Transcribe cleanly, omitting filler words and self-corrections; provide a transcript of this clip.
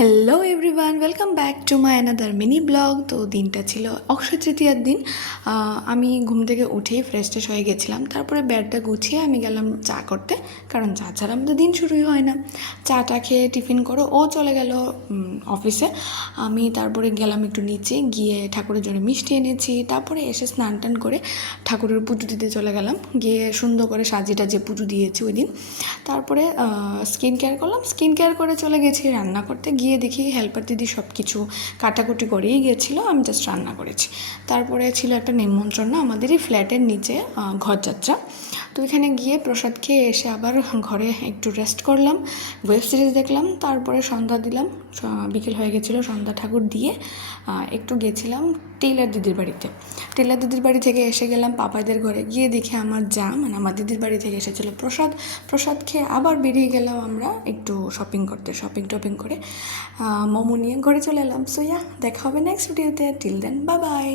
Hello everyone, welcome back to my another mini blog. তো দিনটা ছিল অক্ষয় তৃতীয়ার দিন। আমি ঘুম থেকে উঠেই ফ্রেশ ট্রেশ হয়ে গেছিলাম। তারপরে ব্যাগটা গুছিয়ে আমি গেলাম চা করতে, কারণ চা ছাড়া আমাদের দিন শুরুই হয় না। চাটা খেয়ে টিফিন করে ও চলে গেল অফিসে। আমি তারপরে গেলাম একটু নিচে, গিয়ে ঠাকুরের জন্য মিষ্টি এনেছি। তারপরে এসে স্নান টান করে ঠাকুরের পুজো দিতে চলে গেলাম, গিয়ে সুন্দর করে সাজিয়ে যে পুজো দিয়েছি ওই দিন। তারপরে স্কিন কেয়ার করলাম, স্কিন কেয়ার করে চলে গেছি রান্না করতে। গিয়ে দেখি হেল্পার দিদি সব কিছু কাটাকুটি করেই গিয়েছিলো, আমি জাস্ট রান্না করেছি। তারপরে ছিল একটা নিমন্ত্রণ আমাদেরই ফ্ল্যাটের নিচে ঘরযাত্রা। তো এখানে গিয়ে প্রসাদ খেয়ে এসে আবার ঘরে একটু রেস্ট করলাম, ওয়েব সিরিজ দেখলাম। তারপরে সন্ধ্যা দিলাম, বিকেল হয়ে গেছিলো। সন্ধ্যা ঠাকুর দিয়ে একটু গেছিলাম টেইলার দিদির বাড়িতে। টেইলার দিদির বাড়ি থেকে এসে গেলাম পাপাইদের ঘরে। গিয়ে দেখি আমার আমার দিদির বাড়ি থেকে এসেছিলো প্রসাদ খেয়ে আবার বেরিয়ে গেলাম আমরা একটু শপিং করতে। শপিং করে মোমো নিয়ে ঘরে চলে এলাম। সো দেখা হবে নেক্সট ভিডিওতে। Till then, bye by.